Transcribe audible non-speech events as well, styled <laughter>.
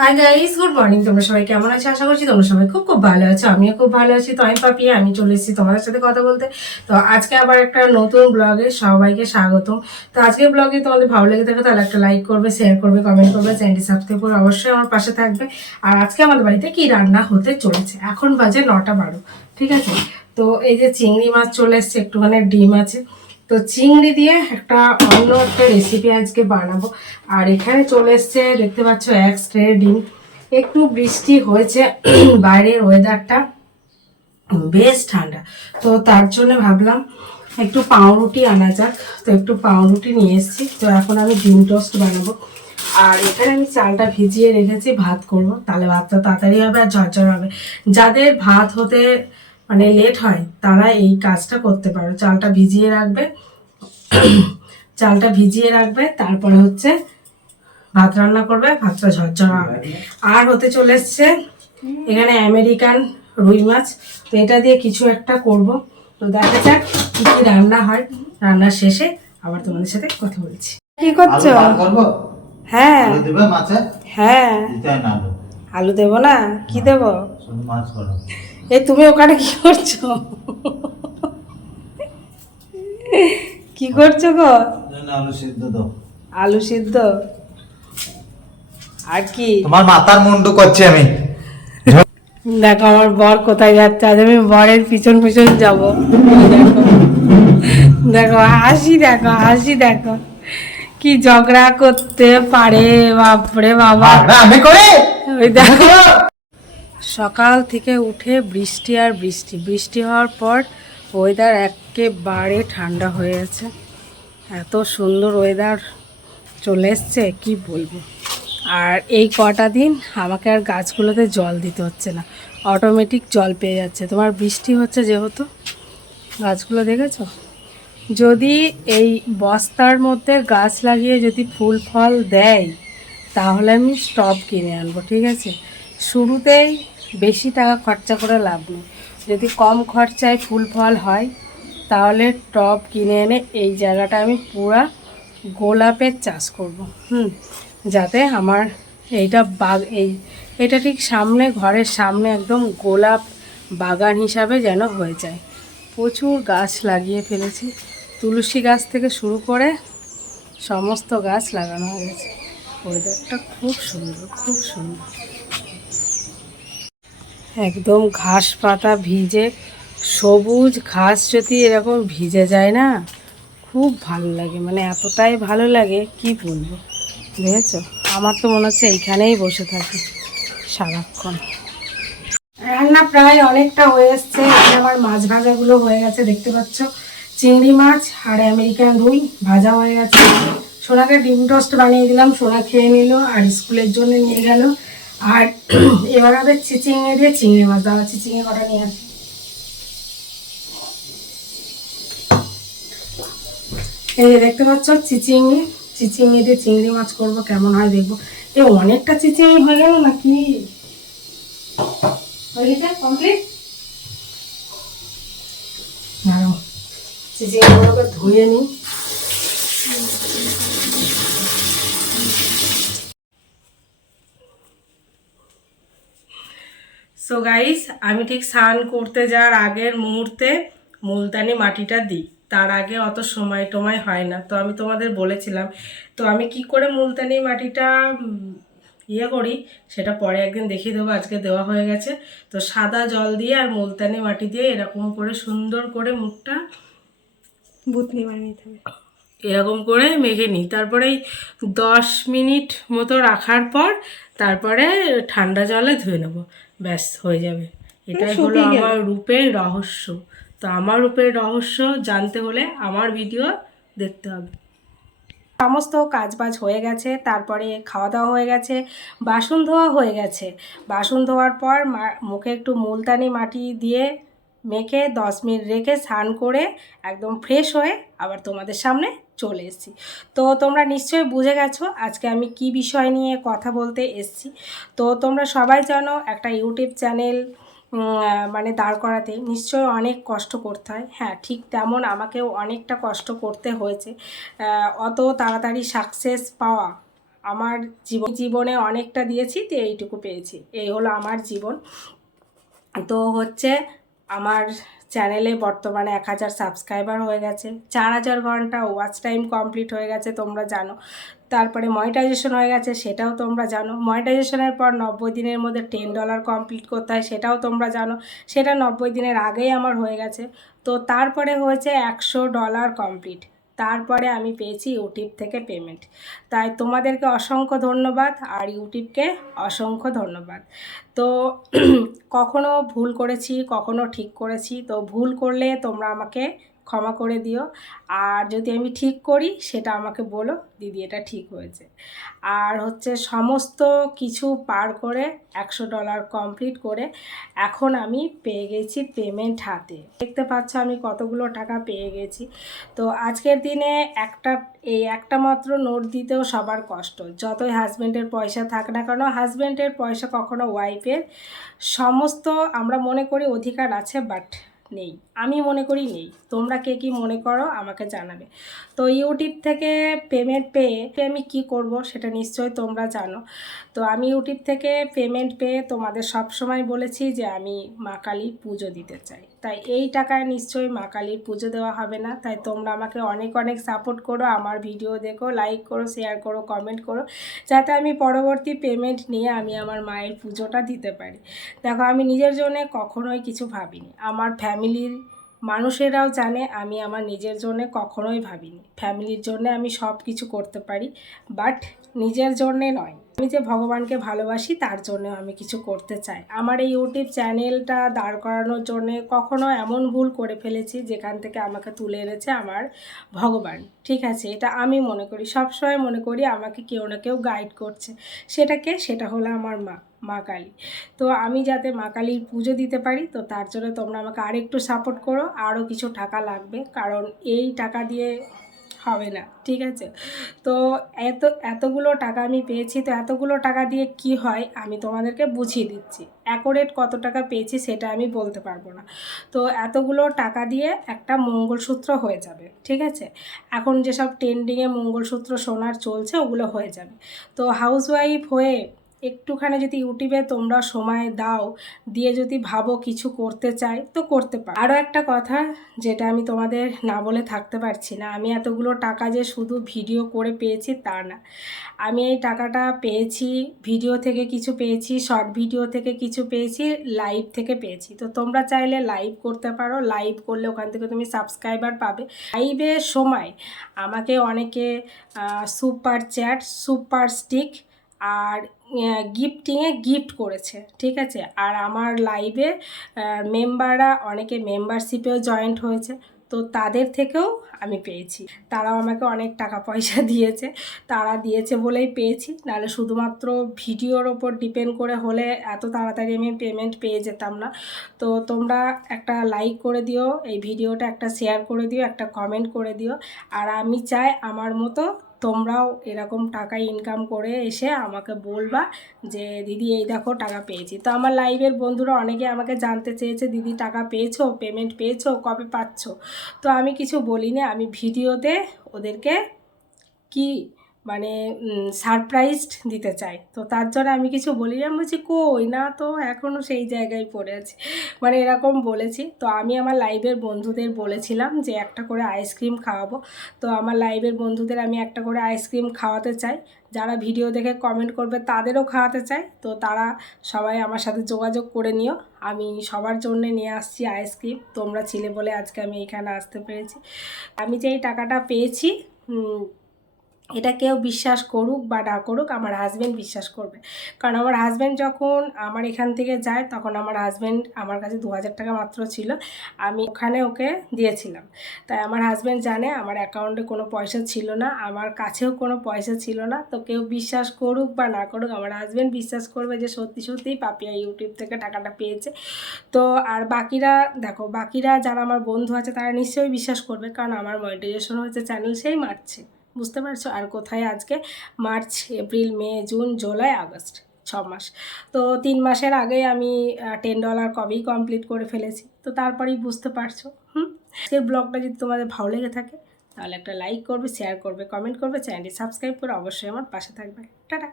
Hi guys good morning তোমরা সবাই কেমন আছো? আশা করছি তোমরা সবাই খুব খুব ভালো আছো। আমিও খুব ভালো আছি। তো আমি পাপি আমি চলে এসেছি তোমাদের সাথে কথা বলতে। তো আজকে আবার একটা নতুন ব্লগে সবাইকে স্বাগতম। তো আজকের ব্লগে তোমাদের ভালো লেগে থাকে তাহলে একটা লাইক করবে শেয়ার করবে কমেন্ট করবে চ্যানেলটি সাবস্ক্রাইব করবে অবশ্যই আমার পাশে থাকবে। আর আজকে আমাদের বাড়িতে কি রান্না হতে চলেছে? এখন বাজে নটা বারো, ঠিক আছে? তো এই যে চিংড়ি মাছ চলে এসছে, একটুখানি ডিম আছে। তো চিংড়ি দিয়ে একটা অন্য একটা রেসিপি আজকে বানাবো। আর এখানে চলে এসছে, দেখতে পাচ্ছ, এক স্ট্রে ডিম। একটু বৃষ্টি হয়েছে, <clears throat> বাইরের ওয়েদারটা বেশ ঠান্ডা। তো তার জন্য ভাবলাম একটু পাউরুটি আনা যাক। তো একটু পাউরুটি নিয়ে এসেছি। তো এখন আমি ডিম টোস্ট বানাবো। আর এখানে আমি চালটা ভিজিয়ে রেখেছি, ভাত করব। তাহলে ভাতটা তাড়াতাড়ি হবে আর ঝরঝর হবে। যাদের ভাত হতে মানে লেট হয় তারা এই কাজটা করতে পারো। চালটা ভিজিয়ে রাখবে চালটা ভিজিয়ে রাখবে তারপরে হচ্ছে ভাত রান্না করবে ভাতটা ঝরঝর হবে। আর হতে চলে এসছে এখানে আমেরিকান রুই মাছ। তো এটা দিয়ে কিছু একটা করব। তো দেখা যাক কি কি রান্না হয়। রান্নার শেষে আবার তোমাদের সাথে কথা বলছি। কি করছ? হ্যাঁ। আলু দিবে হ্যাঁ। না আলু। আলু দেবো না? কি দেবো? মাছ করো এ তুমি ওখানে কি করছ? কি করছ গো? আলু সিদ্ধ দাও। আলু সিদ্ধ? আর কি? তোমার মাথার মুন্ডু করছি আমি। দেখো আমার বর কোথায় যাচ্ছে? আজ আমি বরের পিছন পিছন যাব। দেখো দেখো হাসি দেখো হাসি দেখো। কি ঝগড়া করতে পারে বাপরে বাবা। আমি করি? ওই দেখো। সকাল থেকে উঠে বৃষ্টি আর বৃষ্টি। বৃষ্টি হওয়ার পর ওয়েদার একেবারে ঠান্ডা হয়ে আছে এত সুন্দর ওয়েদার চলে এসছে, কী বলব? আর এই কটা দিন আমাকে আর গাছগুলোতে জল দিতে হচ্ছে না। অটোমেটিক জল পেয়ে যাচ্ছে। তোমার বৃষ্টি হচ্ছে যেহেতু, গাছগুলো দেখেছ? যদি এই বস্তার মধ্যে গাছ লাগিয়ে যদি ফুল, ফল দেয়, তাহলে আমি স্টপ কিনে আনব, ঠিক আছে? শুরুতেই বেশি টাকা খরচা করে লাভ নেই। যদি কম খরচায় ফুল ফল হয়, তাহলে টব কিনে এনে এই জায়গাটা আমি পুরা গোলাপের চাষ করব, হুম। যাতে আমার এইটা বাগ এই এটা ঠিক সামনে, ঘরের সামনে একদম গোলাপ বাগান হিসাবে যেন হয়ে যায়। প্রচুর গাছ লাগিয়ে ফেলেছি। তুলসী গাছ থেকে শুরু করে সমস্ত গাছ লাগানো হয়েছে ওয়েদারটা খুব সুন্দর খুব সুন্দর। একদম ঘাস পাতা ভিজে, সবুজ ঘাস যদি এরকম ভিজে যায় না, খুব ভালো লাগে মানে এতটাই ভালো লাগে, কি বলব? বুঝেছ আমার তো মনে হচ্ছে এইখানেই বসে থাকি সারাক্ষণ। রান্না প্রায় অনেকটা হয়ে এসছে আমার মাছ ভাজাগুলো হয়ে গেছে, দেখতে পাচ্ছ? চিংড়ি মাছ আর আমেরিকান রুই ভাজা হয়ে গেছে। সোনাকে ডিম টোস্ট বানিয়ে দিলাম, সোনা খেয়ে নিল আর স্কুলের জন্য নিয়ে গেল। আর <clears throat> এবার হবে চিচিঙে দিয়ে চিংড়ি মাছ দেওয়া চিচিঙে কটা নিয়ে আসি এই দেখতে পাচ্ছ চিচিঙে চিচিঙে দিয়ে চিংড়ি মাছ করব, কেমন হয় দেখব। এ, অনেকটা চিচিঙে হয়ে গেল নাকি? হয়ে গেছে? কমপ্লিট চিচিংগুলোকে ধুয়ে নিই। সো গাইস আমি ঠিক স্নান করতে যাওয়ার আগের মুহূর্তে মুলতানি মাটিটা দিই। তার আগে অত সময় টময় হয় না। তো আমি তোমাদের বলেছিলাম তো আমি কি করে মুলতানি মাটিটা ইয়ে করি সেটা পরে একদিন দেখিয়ে দেবো আজকে দেওয়া হয়ে গেছে। তো সাদা জল দিয়ে আর মুলতানি মাটি দিয়ে এরকম করে সুন্দর করে মুখটা বুতনি বানিয়ে নিতে হবে। এরকম করে মেখে নিই। তারপরে এই দশ মিনিট মতো রাখার পর তারপরে ঠান্ডা জলে ধুয়ে নেব। ব্যাস হয়ে যাবে। এটাই হলো আমার রূপের রহস্য। তো আমার রূপের রহস্য জানতে হলে আমার ভিডিও দেখতে হবে। সমস্ত কাজ বাজ হয়ে গেছে তারপরে খাওয়া দাওয়া হয়ে গেছে বাসন ধোয়া হয়ে গেছে। বাসন ধোয়ার পর মা- মুখে একটু মুলতানি মাটি দিয়ে মেখে দশ মিনিট রেখে স্নান করে একদম ফ্রেশ হয়ে আবার তোমাদের সামনে চলে এসেছি। তো তোমরা নিশ্চয়ই বুঝে গেছো আজকে আমি কি বিষয় নিয়ে কথা বলতে এসেছি। তো তোমরা সবাই জানো একটা ইউটিউব চ্যানেল মানে দাঁড় করাতে নিশ্চয়ই অনেক কষ্ট করতে হয়। হ্যাঁ ঠিক তেমন আমাকেও অনেকটা কষ্ট করতে হয়েছে। অত তাড়াতাড়ি সাকসেস পাওয়া আমার জীবন জীবনে অনেকটা দিয়েছি, তো এইটুকু পেয়েছি। এই হলো আমার জীবন। তো হচ্ছে আমার চ্যানেলে বর্তমানে এক হাজার সাবস্ক্রাইবার হয়ে গেছে। চার হাজার ঘণ্টা ওয়াচ টাইম কমপ্লিট হয়ে গেছে, তোমরা জানো। তারপরে মনিটাইজেশন হয়ে গেছে, সেটাও তোমরা জানো। মনিটাইজেশনের পর নব্বই দিনের মধ্যে টেন ডলার কমপ্লিট করতে হয়, সেটাও তোমরা জানো। সেটা নব্বই দিনের আগেই আমার হয়ে গেছে। তো তারপরে হয়েছে একশো ডলার কমপ্লিট তারপরে আমি পেয়েছি ইউটিউব থেকে পেমেন্ট তাই তোমাদেরকে অসংখ্য ধন্যবাদ আর ইউটিউবকে অসংখ্য ধন্যবাদ। তো <clears throat> কখনো ভুল করেছি, কখনো ঠিক করেছি, তো ভুল করলে তোমরা আমাকে ক্ষমা করে দিও। আর যদি আমি ঠিক করি, সেটা আমাকে বলো, দিদি, এটা ঠিক হয়েছে। আর হচ্ছে সমস্ত কিছু পার করে একশো ডলার কমপ্লিট করে এখন আমি পেয়ে গেছি পেমেন্ট হাতে। দেখতে পাচ্ছ আমি কতগুলো টাকা পেয়ে গেছি। তো আজকের দিনে একটা, এই একটা মাত্র নোট দিতেও সবার কষ্ট। যতই হাজব্যান্ডের পয়সা থাক না কেন হাজব্যান্ডের পয়সা কখনো ওয়াইফের সমস্ত আমরা মনে করি অধিকার আছে বাট নেই। আমি মনে করি নেই। তোমরা কে কি মনে করো আমাকে জানাবে। তো ইউটিউব থেকে পেমেন্ট পেয়ে আমি কি করব সেটা নিশ্চয়ই তোমরা জানো। তো আমি ইউটিউব থেকে পেমেন্ট পেয়ে তোমাদের সব সময় বলেছি যে আমি মা কালীর পুজো দিতে চাই। তাই এই টাকায় নিশ্চয়ই মা কালীর পুজো দেওয়া হবে না। তাই তোমরা আমাকে অনেক অনেক সাপোর্ট করো, আমার ভিডিও দেখো লাইক করো শেয়ার করো কমেন্ট করো, যাতে আমি পরবর্তী পেমেন্ট নিয়ে আমি আমার মায়ের পুজোটা দিতে পারি। দেখো, আমি নিজের জন্য কখনোই কিছু ভাবিনি। আমার ফ্যামিলির মানুষেরাও জানে আমি আমার নিজের জন্যে কখনোই ভাবিনি। ফ্যামিলির জন্য আমি সব কিছু করতে পারি, বাট নিজের জন্যে নয়। আমি যে ভগবানকে ভালোবাসি, তার জন্য আমি কিছু করতে চাই। আমার এই ইউটিউব চ্যানেলটা দাঁড় করানোর জন্যে কখনো এমন ভুল করে ফেলেছি, যেখান থেকে আমাকে তুলে এনেছে আমার ভগবান। ঠিক আছে, এটা আমি মনে করি, সবসময় মনে করি আমাকে কেউ না কেউ গাইড করছে। সেটাকে সেটা হলো আমার মা। মা কালী। তো আমি যাতে মা কালীর পুজো দিতে পারি, তো তার জন্য তোমরা আমাকে আরেকটু সাপোর্ট করো, আরও কিছু টাকা লাগবে, কারণ এই টাকা দিয়ে হবে না, ঠিক আছে? তো এত, এতগুলো টাকা আমি পেয়েছি, তো এতগুলো টাকা দিয়ে কি হয় আমি তোমাদেরকে বুঝিয়ে দিচ্ছি। অ্যাকোরেট কত টাকা পেয়েছি সেটা আমি বলতে পারব না। তো এতগুলো টাকা দিয়ে একটা মঙ্গলসূত্র হয়ে যাবে, ঠিক আছে? এখন যেসব ট্রেন্ডিংয়ে মঙ্গলসূত্র সোনার চলছে, ওগুলো হয়ে যাবে। তো হাউসওয়াইফ হয়ে একটুখানি যদি ইউটিউবে তোমরা সময় দাও, দিয়ে যদি ভাবো কিছু করতে চাই, তো করতে পারো। আরও একটা কথা যেটা আমি তোমাদের না বলে থাকতে পারছি না, আমি এতগুলো টাকা যে শুধু ভিডিও করে পেয়েছি তা না। আমি এই টাকাটা পেয়েছি, ভিডিও থেকে কিছু পেয়েছি, শর্ট ভিডিও থেকে কিছু পেয়েছি, লাইভ থেকে পেয়েছি। তো তোমরা চাইলে লাইভ করতে পারো, লাইভ করলে ওখান থেকে তুমি সাবস্ক্রাইবার পাবে। লাইভের সময় আমাকে অনেকে সুপার চ্যাট, সুপার স্টিক আর গিফটিংয়ে গিফট করেছে, ঠিক আছে? আর আমার লাইভে মেম্বাররা অনেকে মেম্বারশিপেও জয়েন্ট হয়েছে, তো তাদের থেকেও আমি পেয়েছি। তারাও আমাকে অনেক টাকা পয়সা <laughs> দিয়েছে, তারা দিয়েছে বলেই পেয়েছি। নাহলে শুধুমাত্র ভিডিওর ওপর ডিপেন্ড করে হলে এত তাড়াতাড়ি আমি পেমেন্ট পেয়ে যেতাম না। তো তোমরা একটা লাইক করে দিও, এই ভিডিওটা একটা শেয়ার করে দিও, একটা কমেন্ট করে দিও। আর আমি চাই আমার মতো তোমরাও এরকম টাকা ইনকাম করে এসে আমাকে বলবা যে, দিদি, এই দেখো টাকা পেয়েছি। তো আমার লাইভের বন্ধুরা অনেকে আমাকে জানতে চেয়েছে, দিদি, টাকা পেয়েছ? পেমেন্ট পেয়েছ? কবে পাচ্ছ? তো আমি কিছু বলিনি, আমি ভিডিওতে ওদেরকে কি মানে সারপ্রাইজড দিতে চাই তো তার জন্য আমি কিছু বলি বলছি, কই না তো এখনও সেই জায়গায় পড়ে আছি। মানে এরকম বলেছি। তো আমি আমার লাইভের বন্ধুদের বলেছিলাম যে, একটা করে আইসক্রিম খাওয়াবো। তো আমার লাইভের বন্ধুদের আমি একটা করে আইসক্রিম খাওয়াতে চাই। যারা ভিডিও দেখে কমেন্ট করবে, তাদেরও খাওয়াতে চাই। তো তারা সবাই আমার সাথে যোগাযোগ করে নিও। আমি সবার জন্য নিয়ে আসছি আইসক্রিম তোমরা ছিলে বলে আজকে আমি এখানে আসতে পেরেছি। আমি যে এই টাকাটা পেয়েছি এটা কেউ বিশ্বাস করুক বা না করুক, আমার হাজব্যান্ড বিশ্বাস করবে। কারণ আমার হাজব্যান্ড যখন আমার এখান থেকে যায়, তখন আমার হাজব্যান্ড আমার কাছে দু হাজার টাকা মাত্র ছিল। আমি ওখানে ওকে দিয়েছিলাম। তাই আমার হাজব্যান্ড জানে আমার অ্যাকাউন্টে কোনো পয়সা ছিল না, আমার কাছেও কোনো পয়সা ছিল না। তো কেউ বিশ্বাস করুক বা না করুক, আমার হাজব্যান্ড বিশ্বাস করবে যে সত্যি সত্যিই পাপিয়া ইউটিউব থেকে টাকাটা পেয়েছে। তো আর বাকিরা, দেখো, বাকিরা যারা আমার বন্ধু আছে, তারা নিশ্চয়ই বিশ্বাস করবে, কারণ আমার মনিটাইজেশন হয়েছে চ্যানেল সেই মারছে। বুঝতে পারছ? আর কোথায় আজকে? March, April, May, June, July, August ছ মাস। তো তিন মাসের আগে আমি টেন ডলার কবেই কমপ্লিট করে ফেলেছি। তো তারপরেই বুঝতে পারছ, হুম? আজকের ব্লগটা যদি তোমাদের ভালো লেগে থাকে, তাহলে একটা লাইক করবে শেয়ার করবে কমেন্ট করবে চ্যানেলটি সাবস্ক্রাইব করে অবশ্যই আমার পাশে থাকবে। টাটা!